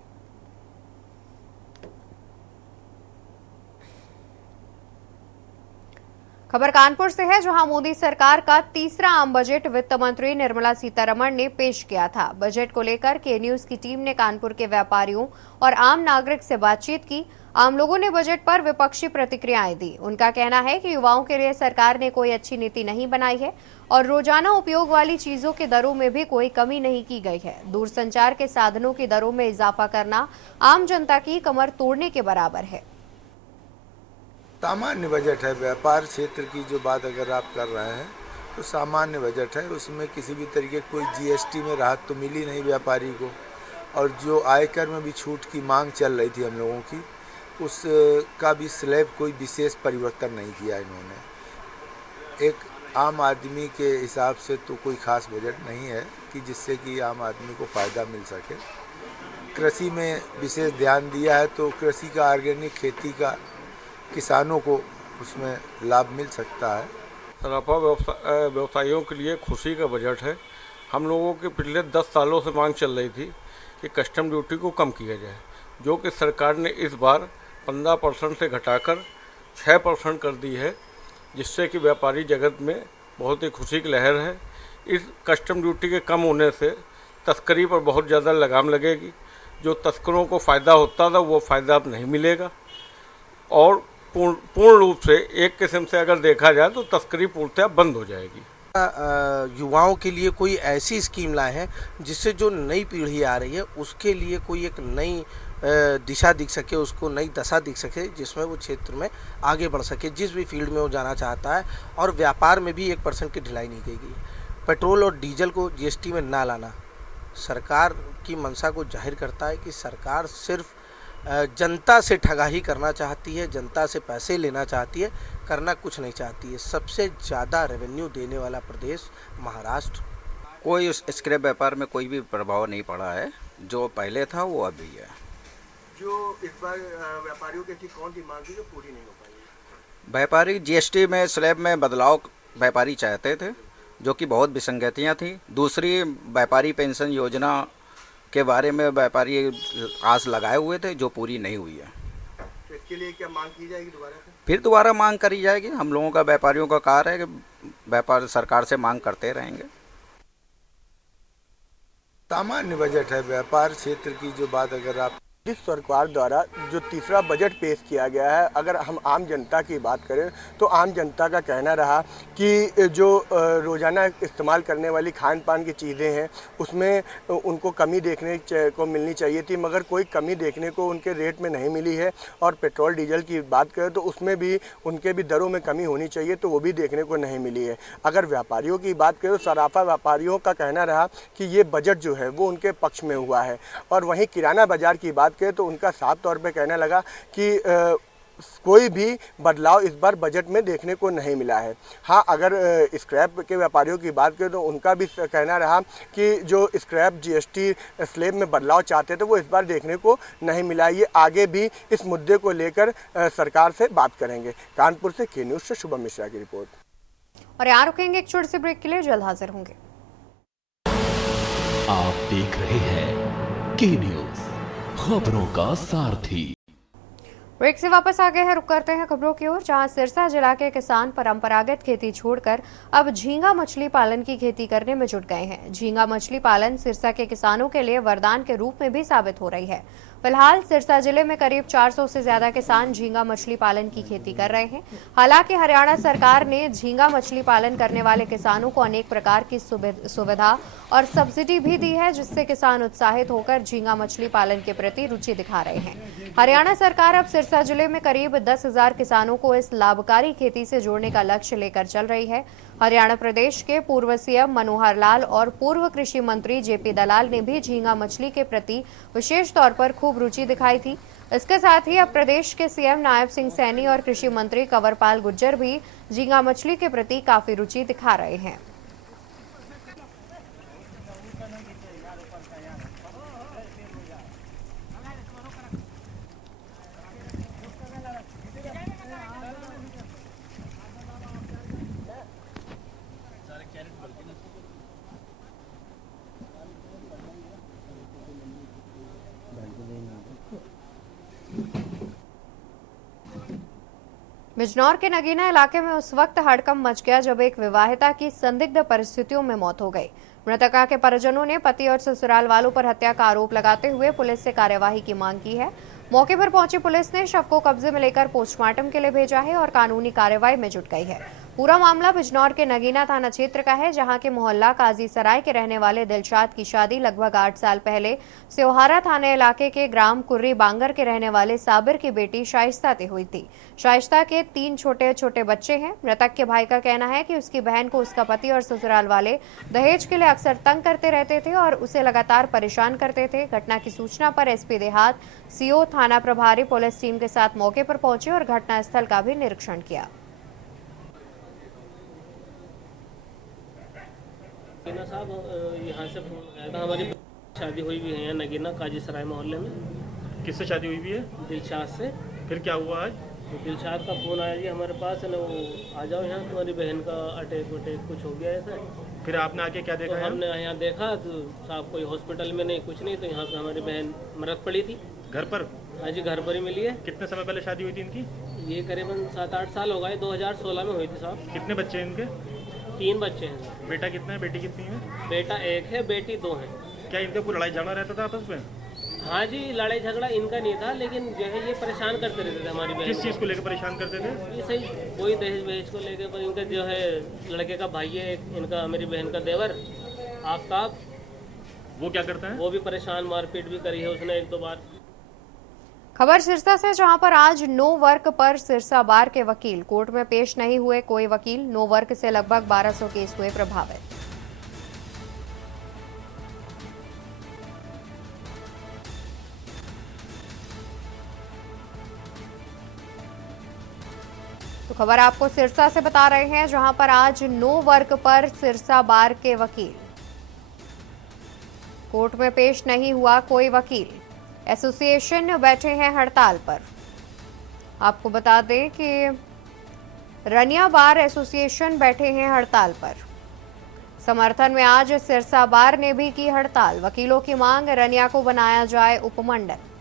खबर कानपुर से है, जहां मोदी सरकार का तीसरा आम बजट वित्त मंत्री निर्मला सीतारमण ने पेश किया था। बजट को लेकर के न्यूज की टीम ने कानपुर के व्यापारियों और आम नागरिक से बातचीत की। आम लोगों ने बजट पर विपक्षी प्रतिक्रियाएं दी। उनका कहना है कि युवाओं के लिए सरकार ने कोई अच्छी नीति नहीं बनाई है और रोजाना उपयोग वाली चीजों की दरों में भी कोई कमी नहीं की गई है। दूरसंचार के साधनों की दरों में इजाफा करना आम जनता की कमर तोड़ने के बराबर है। सामान्य बजट है। व्यापार क्षेत्र की जो बात अगर आप कर रहे हैं तो सामान्य बजट है। उसमें किसी भी तरीके कोई जीएसटी में राहत तो मिली नहीं व्यापारी को, और जो आयकर में भी छूट की मांग चल रही थी हम लोगों की, उसका भी स्लैब कोई विशेष परिवर्तन नहीं किया इन्होंने। एक आम आदमी के हिसाब से तो कोई खास बजट नहीं है कि जिससे कि आम आदमी को फ़ायदा मिल सके। कृषि में विशेष ध्यान दिया है तो कृषि का, ऑर्गेनिक खेती का किसानों को उसमें लाभ मिल सकता है। सराफा व्यवसायियों के लिए खुशी का बजट है। हम लोगों के पिछले 10 सालों से मांग चल रही थी कि कस्टम ड्यूटी को कम किया जाए, जो कि सरकार ने इस बार 15% से घटाकर 6% कर दी है, जिससे कि व्यापारी जगत में बहुत ही खुशी की लहर है। इस कस्टम ड्यूटी के कम होने से तस्करी पर बहुत ज़्यादा लगाम लगेगी। जो तस्करों को फ़ायदा होता था वो फ़ायदा अब नहीं मिलेगा और पूर्ण रूप से एक किस्म से अगर देखा जाए तो तस्करी पूर्णतः बंद हो जाएगी। युवाओं के लिए कोई ऐसी स्कीम लाए हैं जिससे जो नई पीढ़ी आ रही है उसके लिए कोई एक नई दिशा दिख सके, उसको नई दशा दिख सके, जिसमें वो क्षेत्र में आगे बढ़ सके, जिस भी फील्ड में वो जाना चाहता है। और व्यापार में भी 1% की ढिलाई नहीं की गई। पेट्रोल और डीजल को जीएसटी में ना लाना सरकार की मंशा को जाहिर करता है कि सरकार सिर्फ जनता से ठगा ही करना चाहती है, जनता से पैसे लेना चाहती है, करना कुछ नहीं चाहती है। सबसे ज़्यादा रेवेन्यू देने वाला प्रदेश महाराष्ट्र। कोई उस स्क्रैप व्यापार में कोई भी प्रभाव नहीं पड़ा है, जो पहले था वो अभी है। जो इस बार व्यापारियों की कौन सी मांग थी जो पूरी नहीं हो पाई? व्यापारी जीएसटी में स्लैब में बदलाव व्यापारी चाहते थे, जो कि बहुत विसंगतियाँ थी। दूसरी, व्यापारी पेंशन योजना के बारे में व्यापारी आस लगाए हुए थे, जो पूरी नहीं हुई है। तो इसके लिए क्या मांग की जाएगी दोबारा से? फिर दोबारा मांग करी जाएगी। हम लोगों का, व्यापारियों का कार्य है कि व्यापार सरकार से मांग करते रहेंगे। सामान्य बजट है। व्यापार क्षेत्र की जो बात अगर आप इस सरकार द्वारा जो तीसरा बजट पेश किया गया है, अगर हम आम जनता की बात करें तो आम जनता का कहना रहा कि जो रोज़ाना इस्तेमाल करने वाली खान पान की चीज़ें हैं उसमें उनको कमी देखने को मिलनी चाहिए थी, मगर कोई कमी देखने को उनके रेट में नहीं मिली है। और पेट्रोल डीजल की बात करें तो उसमें भी उनके भी दरों में कमी होनी चाहिए, तो वो भी देखने को नहीं मिली है। अगर व्यापारियों की बात करें तो सराफा व्यापारियों का कहना रहा कि ये बजट जो है वो उनके पक्ष में हुआ है। और वहीं किराना बाज़ार की बात करें तो उनका साफ तौर पे कहना लगा कि कोई भी बदलाव इस बार बजट में देखने को नहीं मिला है। हाँ, अगर स्क्रैप के व्यापारियों की बात करें तो उनका भी कहना रहा कि जो स्क्रैप जीएसटी स्लैब में बदलाव चाहते थे वो इस बार देखने को नहीं मिला। ये आगे भी इस मुद्दे को लेकर सरकार से बात करेंगे। कानपुर से के न्यूज़ से शुभम मिश्रा की रिपोर्ट। और यहाँ रुकेंगे एक छोटे से ब्रेक के लिए, जल्द हाजिर होंगे। आप देख रहे हैं के न्यूज़, खबरों का सारथी। ब्रेक से वापस आ गए हैं, रुक करते हैं खबरों की ओर, जहां सिरसा जिला के किसान परंपरागत खेती छोड़कर अब झींगा मछली पालन की खेती करने में जुट गए हैं। झींगा मछली पालन सिरसा के किसानों के लिए वरदान के रूप में भी साबित हो रही है। फिलहाल सिरसा जिले में करीब 400 से ज्यादा किसान झींगा मछली पालन की खेती कर रहे हैं। हालांकि हरियाणा सरकार ने झींगा मछली पालन करने वाले किसानों को अनेक प्रकार की सुविधा और सब्सिडी भी दी है, जिससे किसान उत्साहित होकर झींगा मछली पालन के प्रति रुचि दिखा रहे हैं। हरियाणा सरकार अब सिरसा जिले में करीब 10,000 किसानों को इस लाभकारी खेती से जोड़ने का लक्ष्य लेकर चल रही है। हरियाणा प्रदेश के पूर्व सीएम मनोहर लाल और पूर्व कृषि मंत्री जेपी दलाल ने भी झींगा मछली के प्रति विशेष तौर पर खूब रुचि दिखाई थी। इसके साथ ही अब प्रदेश के सीएम नायब सिंह सैनी और कृषि मंत्री कंवरपाल गुर्जर भी झींगा मछली के प्रति काफी रुचि दिखा रहे हैं। बिजनौर के नगीना इलाके में उस वक्त हड़कंप मच गया जब एक विवाहिता की संदिग्ध परिस्थितियों में मौत हो गई। मृतका के परिजनों ने पति और ससुराल वालों पर हत्या का आरोप लगाते हुए पुलिस से कार्यवाही की मांग की है। मौके पर पहुंची पुलिस ने शव को कब्जे में लेकर पोस्टमार्टम के लिए भेजा है और कानूनी कार्रवाई में जुट गई है। पूरा मामला बिजनौर के नगीना थाना क्षेत्र का है, जहां के मोहल्ला काजी सराय के रहने वाले दिलशाद की शादी लगभग 8 साल पहले सेवहारा थाना इलाके के ग्राम कुर्री बांगर के रहने वाले साबिर की बेटी शाइस्ता से हुई थी। शाइस्ता के 3 छोटे छोटे बच्चे हैं। मृतक के भाई का कहना है कि उसकी बहन को उसका पति और ससुराल वाले दहेज के लिए अक्सर तंग करते रहते थे और उसे लगातार परेशान करते थे। घटना की सूचना पर एसपी देहात, सीओ, थाना प्रभारी पुलिस टीम के साथ मौके पर पहुंचे और घटनास्थल का भी निरीक्षण किया। नगीना साहब, यहाँ से फोन आया था, हमारी शादी हुई भी है यहाँ नगीना काजी सराय मोहल्ले में। किससे शादी हुई भी है? दिलशाद से। फिर क्या हुआ आज? तो दिलशाद का फ़ोन आया जी हमारे पास है ना, वो आ जाओ यहाँ, तुम्हारी बहन का अटैक वटैक कुछ हो गया ऐसा। फिर आपने आके क्या देखा? तो हमने यहाँ देखा तो साहब कोई हॉस्पिटल में नहीं, कुछ नहीं, तो यहाँ पे हमारी बहन मरत पड़ी थी। घर पर? हाँ जी, घर पर ही मिली है। कितने समय पहले शादी हुई थी इनकी? ये करीबन 7-8 साल हो गए, 2016 में हुई थी साहब। कितने बच्चे हैं इनके? 3 बच्चे हैं साहब। बेटा कितना है, बेटी कितनी है? बेटा 1 है, बेटी 2 है। क्या इनका कोई लड़ाई झगड़ा रहता था आपस में? हाँ जी, लड़ाई झगड़ा इनका नहीं था, लेकिन जो है ये परेशान करते रहते थे हमारी बहन किस को। चीज़ को लेकर परेशान करते थे? ये सही कोई दहेज वहेज को लेकर, पर इनका जो है लड़के का भाई है इनका, मेरी बहन का देवर आफ्ताब, वो क्या करता है? वो भी परेशान, मारपीट भी करी है उसने 1-2 बार। खबर सिरसा से, जहां पर आज नो वर्क पर सिरसा बार के वकील कोर्ट में पेश नहीं हुए। कोई वकील, नो वर्क से लगभग 1200 केस हुए प्रभावित। तो खबर आपको सिरसा से बता रहे हैं, जहां पर आज नो वर्क पर सिरसा बार के वकील कोर्ट में पेश नहीं हुआ कोई वकील। एसोसिएशन बैठे हैं हड़ताल पर। आपको बता दें कि रनिया बार एसोसिएशन बैठे हैं हड़ताल पर। समर्थन में आज सिरसा बार ने भी की हड़ताल। वकीलों की मांग, रनिया को बनाया जाए उपमंडल।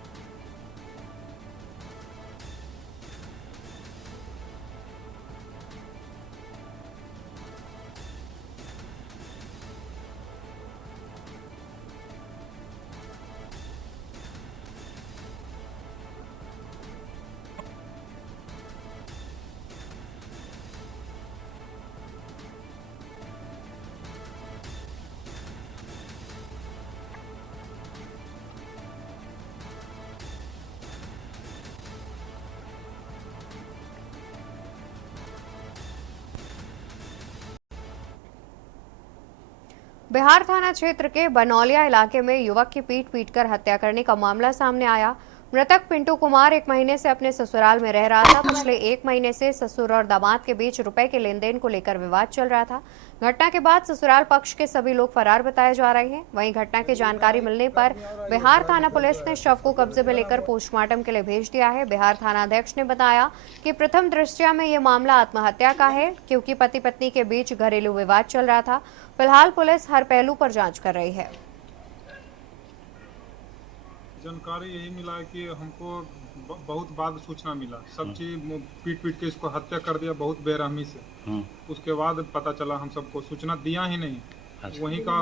बिहार थाना क्षेत्र के बनौलिया इलाके में युवक की पीट-पीटकर हत्या करने का मामला सामने आया। मृतक पिंटू कुमार 1 महीने से अपने ससुराल में रह रहा था। पिछले 1 महीने से ससुर और दामाद के बीच रुपए के लेन देन को लेकर विवाद चल रहा था। घटना के बाद ससुराल पक्ष के सभी लोग फरार बताए जा रहे हैं। वहीं घटना की जानकारी मिलने पर बिहार थाना पुलिस ने शव को कब्जे में लेकर पोस्टमार्टम के लिए भेज दिया है। बिहार थाना अध्यक्ष ने बताया कि प्रथम दृष्टया में ये मामला आत्महत्या का है, क्योंकि पति पत्नी के बीच घरेलू विवाद चल रहा था। फिलहाल पुलिस हर पहलू पर जांच कर रही है। जानकारी यही मिला है कि हमको बहुत बाद सूचना मिला, सब चीज पीट पीट के इसको हत्या कर दिया बहुत बेरहमी से। उसके बाद पता चला, हम सबको सूचना दिया ही नहीं। वहीं का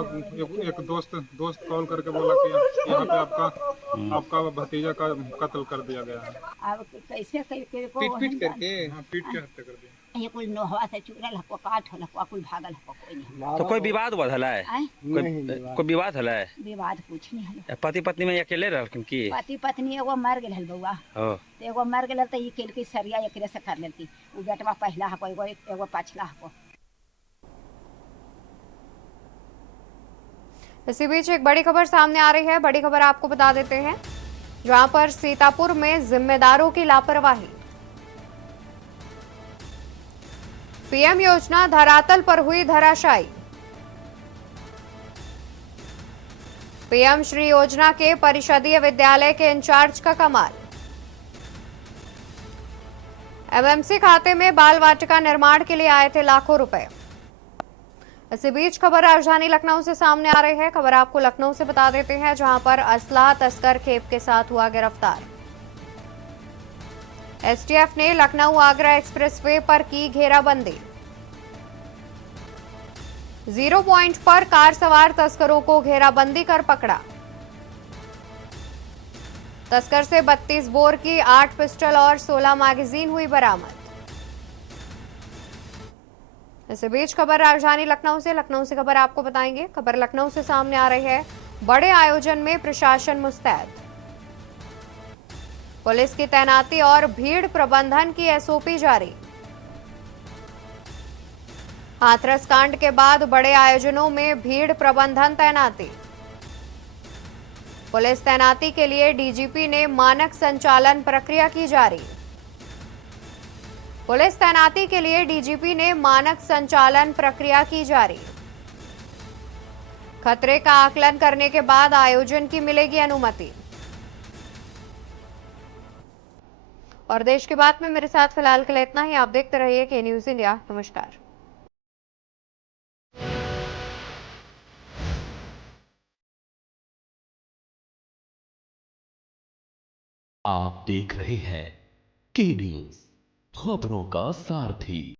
एक दोस्त कॉल करके बोला कि यहाँ पे आपका भतीजा का कत्ल कर दिया गया है। अब कैसे करके पीट करके? हाँ, पीट के हत्या कर दिया। ये कोई नोहवा से चुरल हको, काट हको, कोई भागल हको, कोई नहीं। तो कोई विवाद हुआ है? कोई विवाद है? विवाद कुछ नहीं हलो। पति पत्नी में अकेले रहलखिन की? पति पत्नी एगो मर गेल हल बउआ, तो एगो मर गेल त ई केल के सरिया एकरे से कर लेती। उ बेटवा पहला हको, एगो पाछला हको। इसी बीच एक बड़ी खबर सामने आ रही है। बड़ी खबर आपको बता देते हैं, जहां पर सीतापुर में जिम्मेदारों की लापरवाही। पीएम योजना धरातल पर हुई धराशायी। पीएम श्री योजना के परिषदीय विद्यालय के इंचार्ज का कमाल। एमएमसी खाते में बाल वाटिका निर्माण के लिए आए थे लाखों रुपए। इसी बीच खबर राजधानी लखनऊ से सामने आ रही है। खबर आपको लखनऊ से बता देते हैं, जहां पर असलाह तस्कर खेप के साथ हुआ गिरफ्तार। एसटीएफ ने लखनऊ आगरा एक्सप्रेसवे पर की घेराबंदी। 0 पॉइंट पर कार सवार तस्करों को घेराबंदी कर पकड़ा। तस्कर से 32 बोर की 8 पिस्टल और 16 मैगजीन हुई बरामद। इस बीच खबर राजधानी लखनऊ से खबर आपको बताएंगे। खबर लखनऊ से सामने आ रही है। बड़े आयोजन में प्रशासन मुस्तैद। पुलिस की तैनाती और भीड़ प्रबंधन की एसओपी जारी। हाथरस कांड के बाद बड़े आयोजनों में भीड़ प्रबंधन तैनाती। पुलिस तैनाती के लिए डीजीपी ने मानक संचालन प्रक्रिया की जारी। पुलिस तैनाती के लिए डीजीपी ने मानक संचालन प्रक्रिया की जारी। खतरे का आकलन करने के बाद आयोजन की मिलेगी अनुमति। और देश की बात में मेरे साथ फिलहाल के लिए इतना ही। आप देखते रहिए के न्यूज इंडिया। नमस्कार। आप देख रहे हैं के न्यूज। खबरों का सारथी।